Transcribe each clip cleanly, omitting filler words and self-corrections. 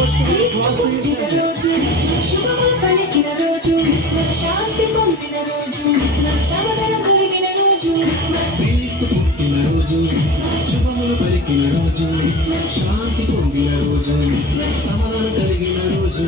శుభములు పలికిన రోజు, శాంతి పొందిన రోజు, సమాధానం కలిగిన రోజు, క్రీస్తు పుట్టిన రోజు, శుభములు పలికిన రోజు, శాంతి పొందిన రోజు, సమాధానం కలిగిన రోజు.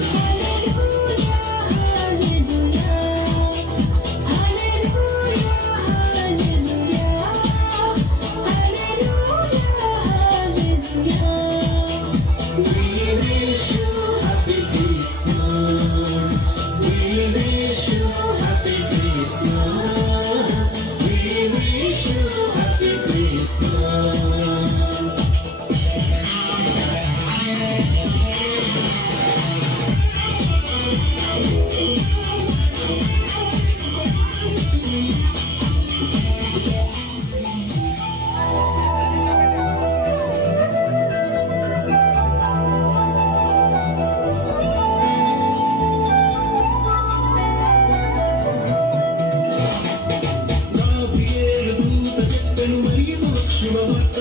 శుభవార్త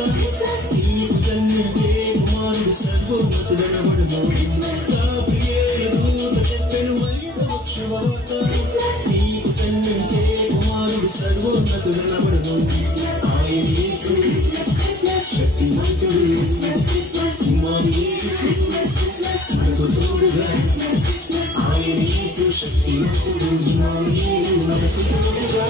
నీకు జన్మించే కుమారుడు సర్వోన్నతుడనబడును. గాబ్రియేలు దూత చెప్పెను మరియకు శుభవార్త నీకు జన్మించే కుమారుడు సర్వోన్నతుడనబడును. ఆయన యేసు శక్తిమంతుడు, ఇమ్మానుయేలు మనకు తోడుగా. ఆయన యేసు శక్తిమంతుడు, ఇమ్మానుయేలు మనకు తోడుగా.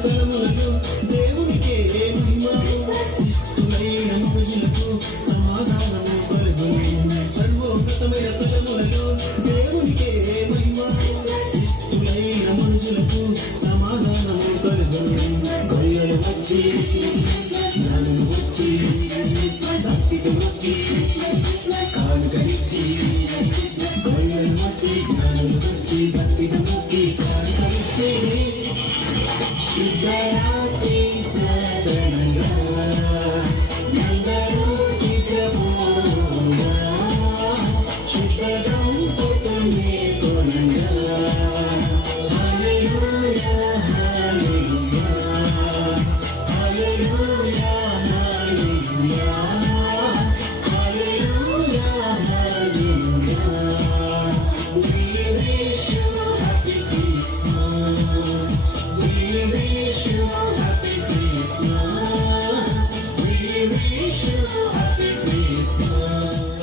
స్థలములలో దేవునికే మహిమ, ఇష్టులైన మనుషులకు సమాధానము కలుగును. సర్వోన్నతమైన స్థలములలో దేవునికే మహిమ, ఇష్టులైన మనుషులకు సమాధానము కలుగును. గొర్రెలు వచ్చి జ్ఞానులు వచ్చి భక్తితో మొక్కి కానుకలిచ్చి, గొర్రెలు వచ్చి జ్ఞానులు వచ్చి భక్తితో మొక్కి కానుకలిచ్చి, శుద్ధరాత్రి సాధనంగా అందరూ చిత్రపోగా, శుద్ధం పొందే కొనంగా. హల్లెలూయా హల్లెలూయా హల్లెలూయా హల్లెలూయా హల్లెలూయా హల్లెలూయా. We wish you happy Christmas. We wish you happy Christmas. We wish you happy Christmas.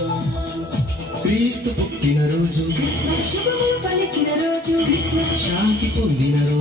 క్రీస్తు పుట్టిన రోజు, శుభములు పలికిన రోజు, శాంతి పొందిన రోజు.